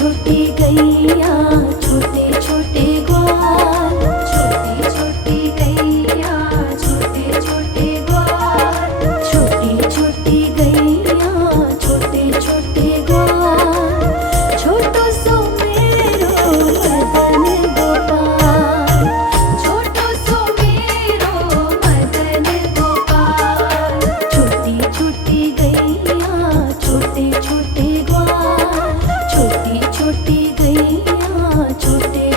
छोटी गैया छोटे छोटे ग्वाल, छोटी छोटी गैया छोटे छोटे ग्वाल, छोटी छोटी गैया छोटे छोटे ग्वाल, छोटो सो मेरो मदन गोपाल, छोटो सो मेरो मदन गोपाल, छोटी छोटी गैया छोटे छोटे ग्वाल, छोटी छोटी गैया छोटे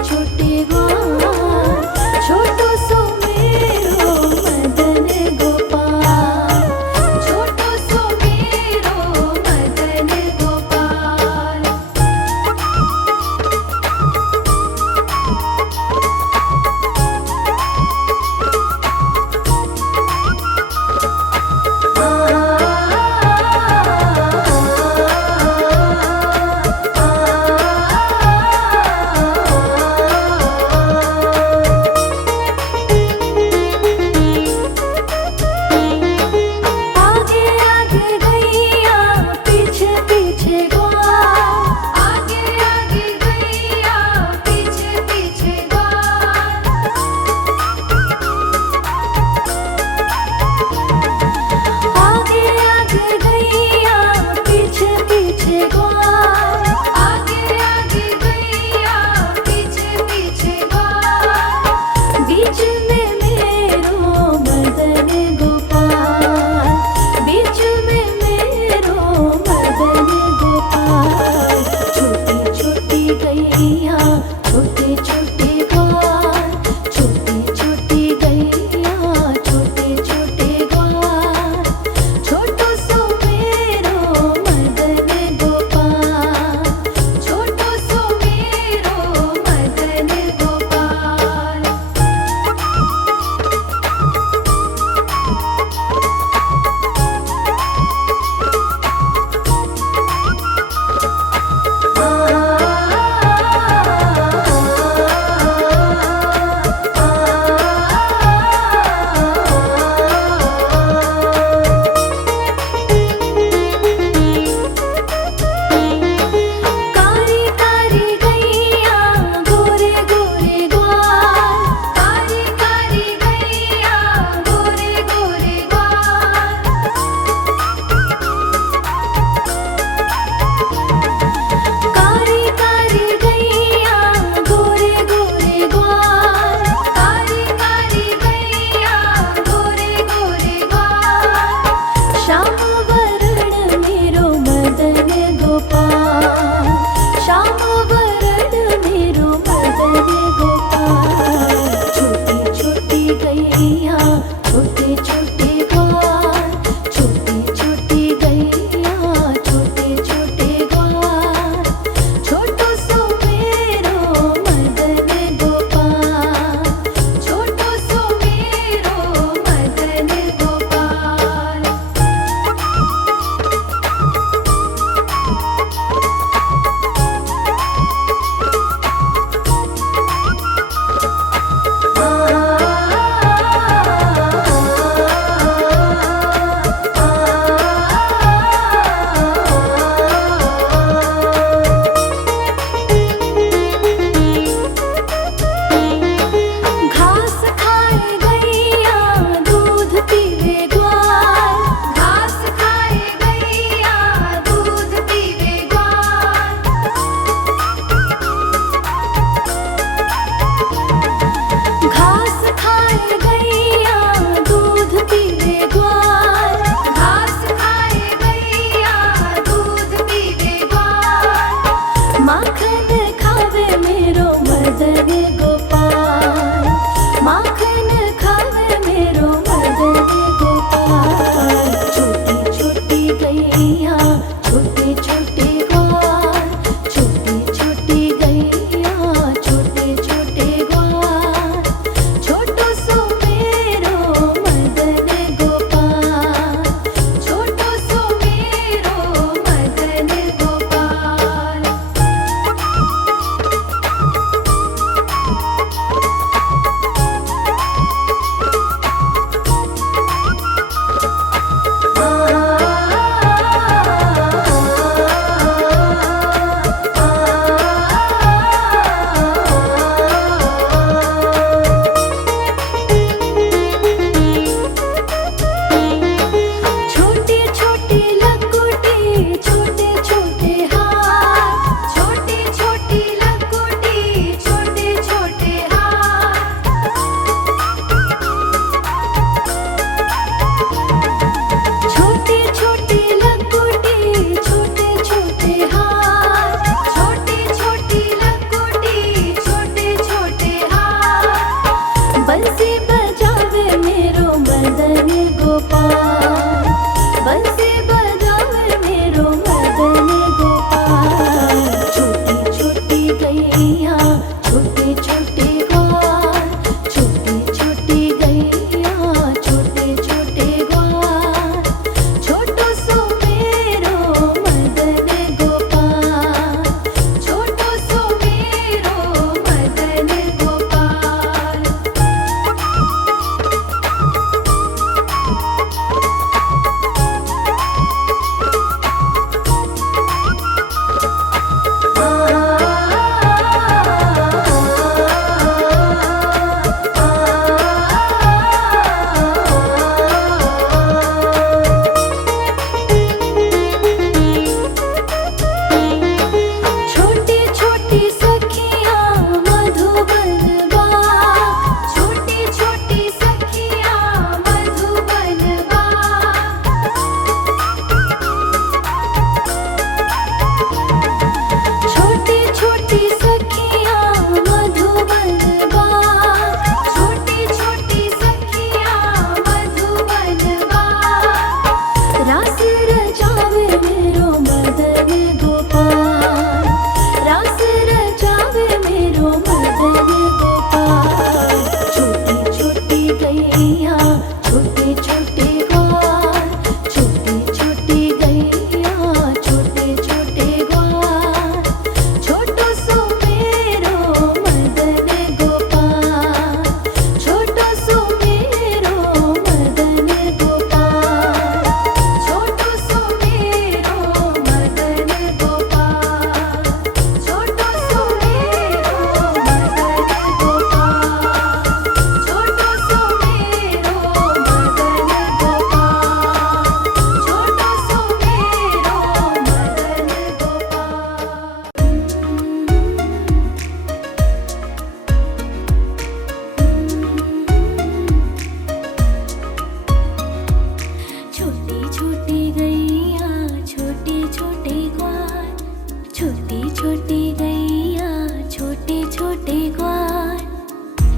छोटी छोटी गैया छोटे छोटे ग्वाल,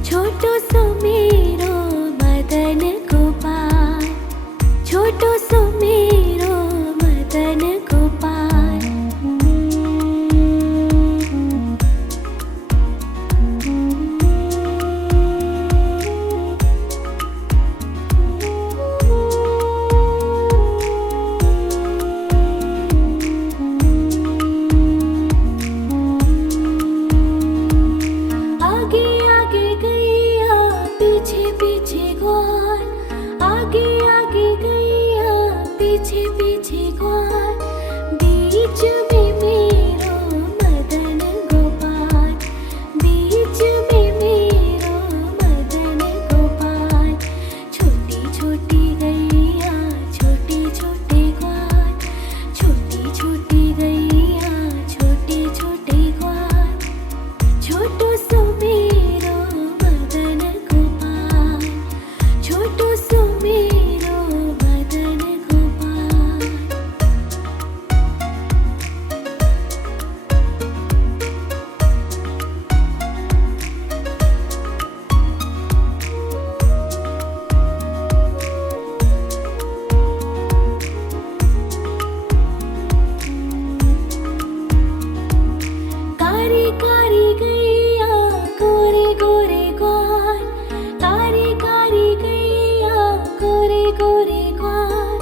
छोटो सो मेरो मदन गोपाल, छोटो सो मेरो मदन गोपाल। आगे आगे गैया पीछे पीछे ग्वाल, आगे आगे गैया पीछे पीछे ग्वाल, बीच में मेरो मदन गोपाल, बीच में मेरो मदन गोपाल। छोटी छोटी गैया छोटे छोटे ग्वाल, छोटी छोटी गैया छोटे छोटे ग्वाल, छोटो सो मेरो मदन गोपाल, छोटो सो मेरो मदन गोपाल। कारी कारी गैया गोरे गोरे ग्वाल, कारी कारी गैया गोरे गोरे ग्वाल,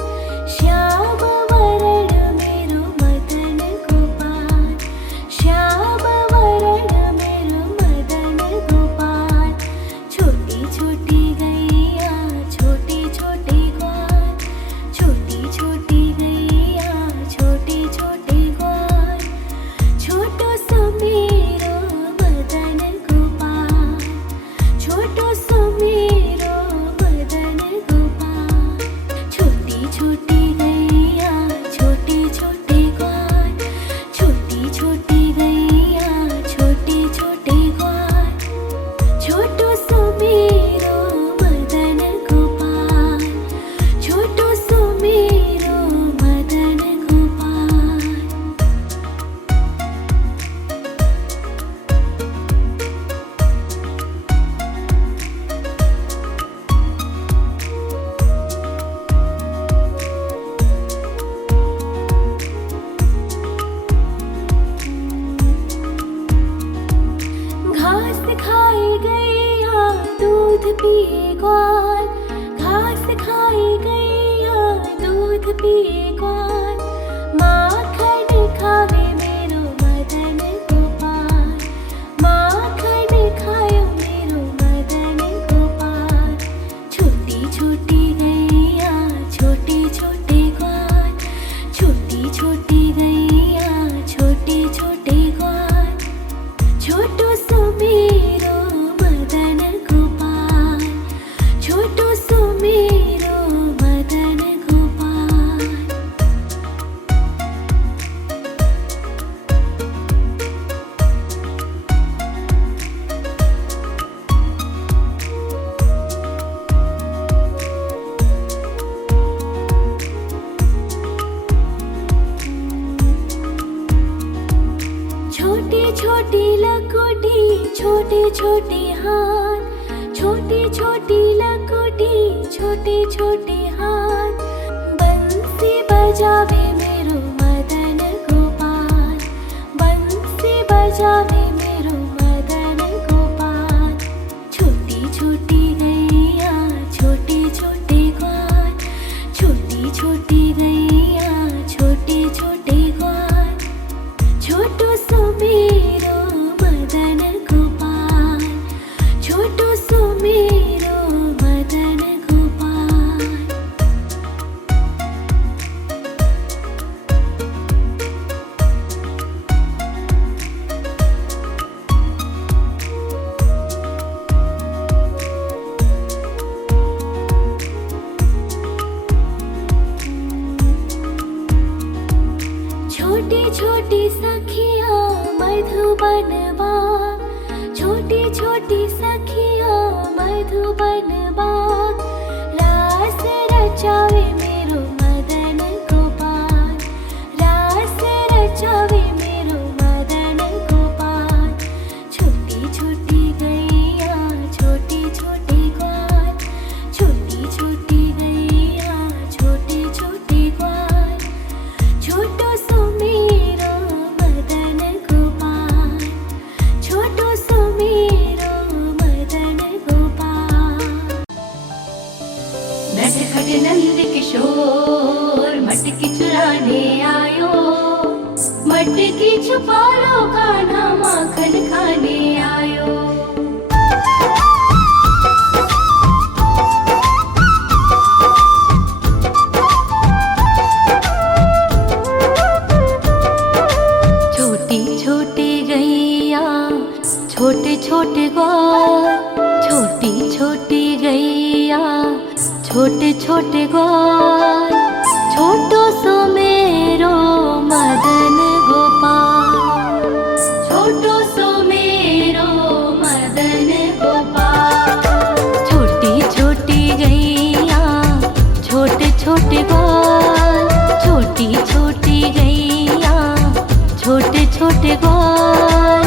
श्याम वरण मेरो मदन गोपाल, श्याम वरण मेरो मदन गोपाल। छोटी छोटी गैया छोटे छोटे ग्वाल, छोटी छोटी गैया छोटे छोटे ग्वाल, छोटो सो मेरो मदन गोपाल, छोटो सो मेरो मदन गोपाल। छोटी छोटी गैया छोटे छोटे ग्वाल, छोटी छोटी गैया छोटे छोटे ग्वाल, छोटो सो मेरो मदन गोपाल, छोटो सो मेरो मदन गोपाल। घास खाए गैया दूध पिए ग्वाल, घास खाए गैया दूध पिए ग्वाल, माखन खावे मेरो मदन गोपाल, माखन खायो मेरो मदन गोपाल। छोटी छोटी गैया छोटे छोटे ग्वाल, छोटी छोटी गैया छोटे छोटे ग्वाल, छोटो सो मेरो मदन गोपाल, छोटो सो मेरो मदन गोपाल। छोटी छोटी लकोटी छोटे छोटे हाथ, छोटी छोटी लकोटी छोटे छोटे हाथ, बंसी बजावे मेरो मदन गोपाल, बंसी बजावे मेरो मदन गोपाल। छोटी छोटी गैया छोटे छोटे ग्वाल, छोटी छोटी गैया छोटे छोटे ग्वाल, छोटो सो मेरो मदन गोपाल, छोटो सो मेरो मदन गोपाल। छोटी छोटी सखिया मधुबन बाग, छोटी छोटी सखिया मधुबन बाग, रास रचावे मेरो मदन गोपाल, रास रचावे मेरो छोटी छोटी गैया छोटे छोटे ग्वाल, छोटी छोटी गैया छोटे छोटे ग्वाल, छोटो सो मेरो मदन गोपाल, छोटो सो मेरो मदन गोपाल। छोटी छोटी गैया छोटे छोटे ग्वाल, छोटी छोटी गैया छोटे छोटे ग्वाल,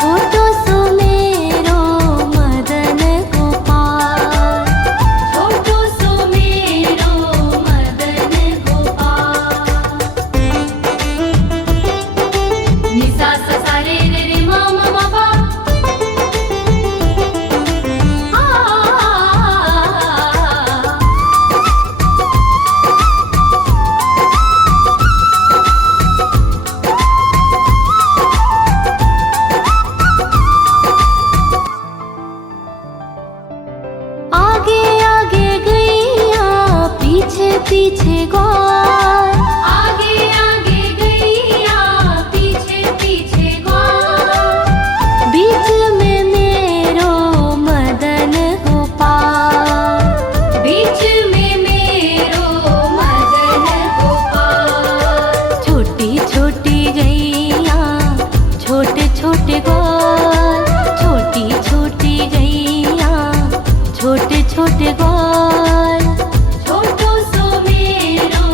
छोटो सो मेरो मदन गोपाल, छोटो सो मेरो मदन गोपाल। निसा सा सा रे रे रे मा मा मा पा, आगे आगे गैया पीछे पीछे ग्वाल, आगे आगे गैया पीछे पीछे ग्वाल, बीच में मेरो मदन गोपाल, बीच में मेरो मदन गोपाल। छोटी छोटी गैया छोटे छोटे ग्वाल, छोटी छोटी गैया छोटे छोटे ग्वाल, छोटो सो मेरो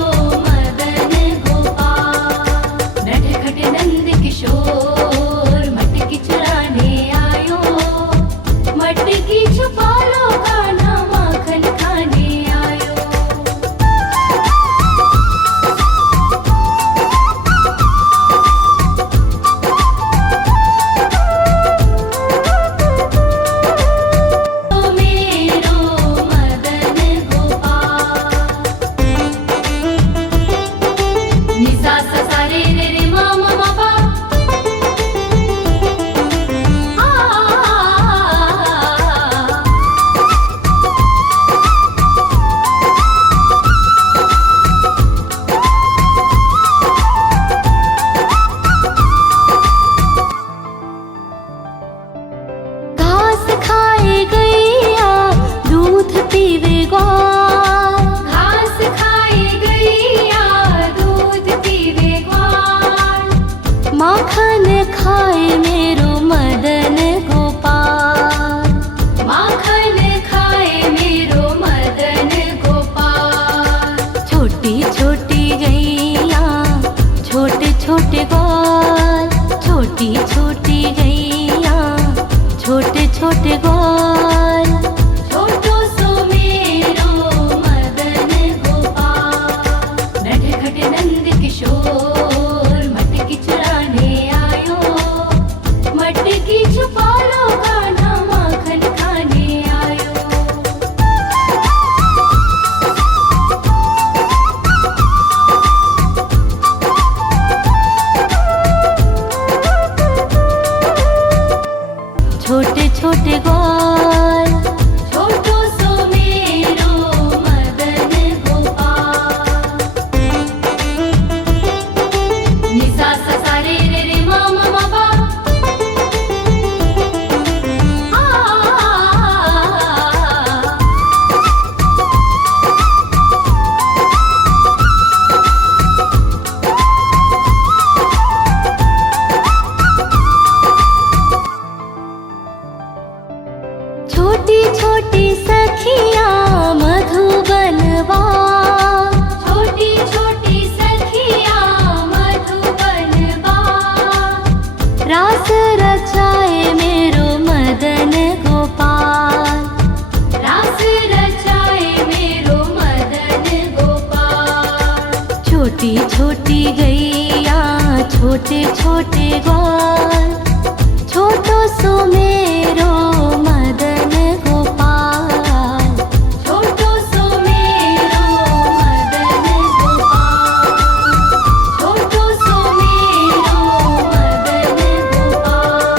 मदन गोपाल। नटखट नंद किशोर मटकी चुराने आयो, मटकी छुपा लो कान्हा माखन खाने आयो। मेरो मदन गोपाल। निसा सा सा रे रे रे मा मा मा पा, घास खाए गैया दूध पीवे ग्वाल, घास खाए गैया दूध पीवे ग्वाल, माखन खाए मेरो मदन गोपाल, माखन खाए मेरो मदन गोपाल। छोटी छोटी गैया छोटे छोटे ग्वाल, छोटी छोटी गैया छोटे छोटे ग्वाल, छोटो सो मेरो मदन गोपाल। नटखट नंद किशोर मटकी चुराने आयो, मटकी छुपा लो कान्हा माखन खाने आयो। छोटे छोटे ग्वाल, छोटो सो मेरो मदन गोपाल। निसा सा सा रे रे रे मा मा मा पा, छोटी छोटी सखिया मधुबन बाग, छोटी छोटी सखिया मधुबन बाग, रास रचाए मेरो मदन गोपाल, रास रचाए मेरो मदन गोपाल। छोटी छोटी गैया छोटे छोटे ग्वाल, छोटो सो मेरो मदन गोपाल, छोटो सो मेरो मदन गोपाल, छोटो सो मेरो मदन गोपाल।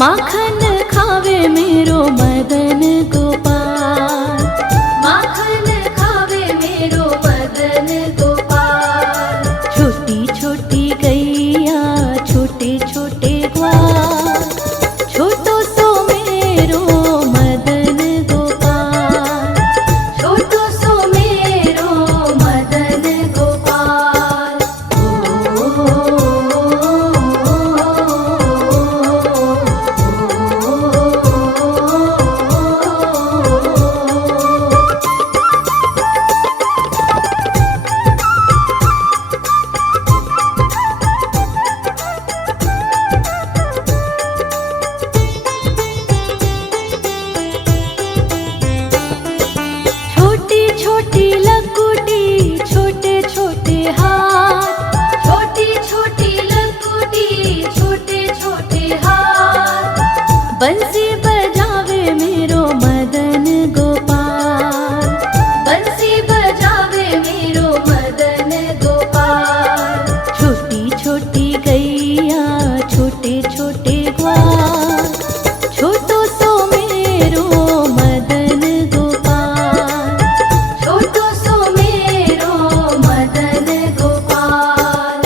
माखन खावे मेरो मदन गोपाल, माखन खावे मेरो मदन गोपाल। छोटी छोटी गैया छोटे छोटे ग्वाल, छोटो सो मेरो मदन गोपाल, छोटो सो मेरो मदन गोपाल। छोटी छोटी लकुटी छोटे छोटे हाथ, छोटी छोटी लकुटी छोटे छोटे हाथ। बंसी बजावे मेरो मदन गोपाल, बंसी बजावे मेरो मदन गोपाल। छोटी छोटी गैया छोटे छोटे ग्वाल, छोटो सो मेरो मदन गोपाल, छोटो सो मेरो मदन गोपाल।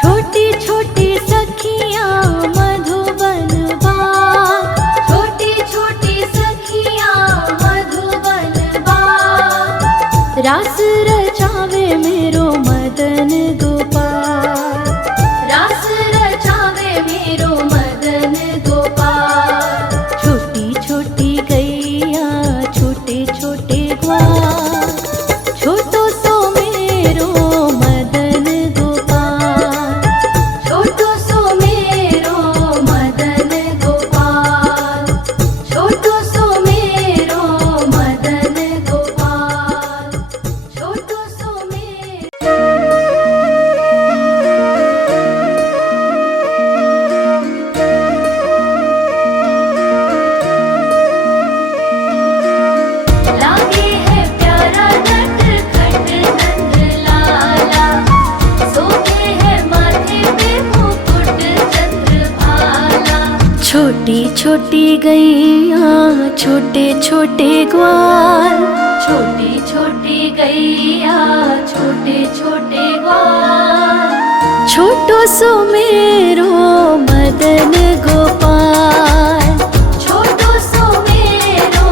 छोटी छोटी सखियाँ मधुबन बाग, छोटी छोटी सखियाँ मधुबन बाग। रास रचावे मेरो मदन गोपाल, रास रचावे मेरो मदन गोपाल। छोटी छोटी गैया छोटे छोटे ग्वाल, छोटो सो मेरो मदन गोपाल, छोटो सो मेरो मदन गोपाल। छोटो सो मेरो मदन गोपाल। छोटो सो मेरो लागे है प्यारा नटखट नंद लाला। सोते है माथे पे मुकुट चंद्रभाला। छोटी छोटी गैया छोटे छोटे ग्वाल, छोटी छोटी गैया छोटे छोटे ग्वाल। छोटो सो मेरो मदन गोपाल, छोटो सो मेरो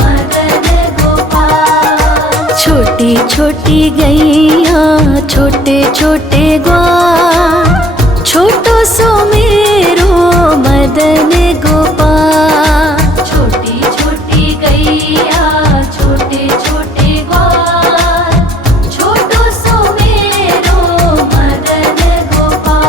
मदन गोपाल। छोटी छोटी गैया छोटे छोटे ग्वाल, छोटो सो मेरो मदन गोपाल, छोटी छोटी गैया छोटे छोटे ग्वाल। छोटो सो मेरो मदन गोपाल।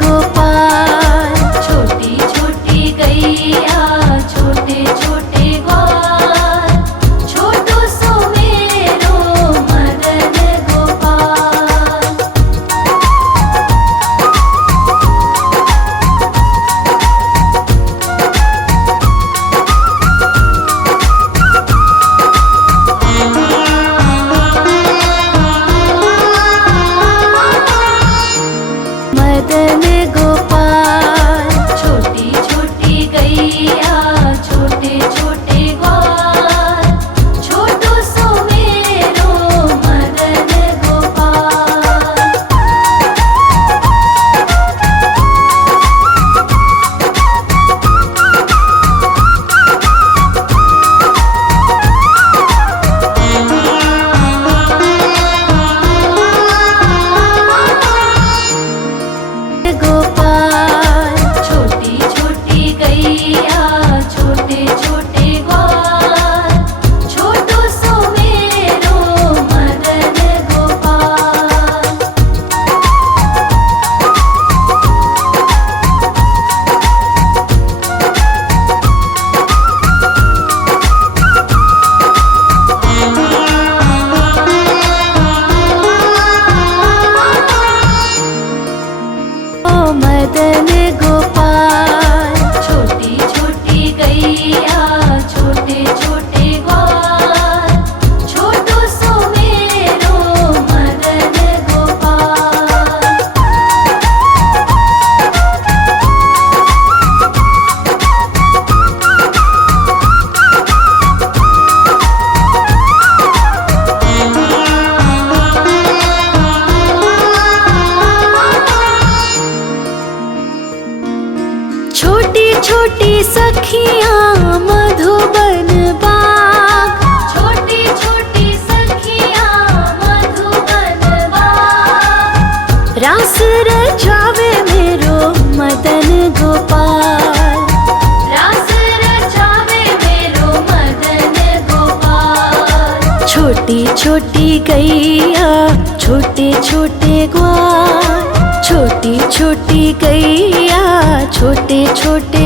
गोपाल। सखियाँ मधुबन बाग, छोटी छोटी सखियाँ मधुबन बाग, रास रचावे मेरो मदन गोपाल। रास रचावे मेरो मदन गोपाल। छोटी छोटी गैया छोटे छोटे ग्वाल, छोटी छोटी गैया छोटे छोटे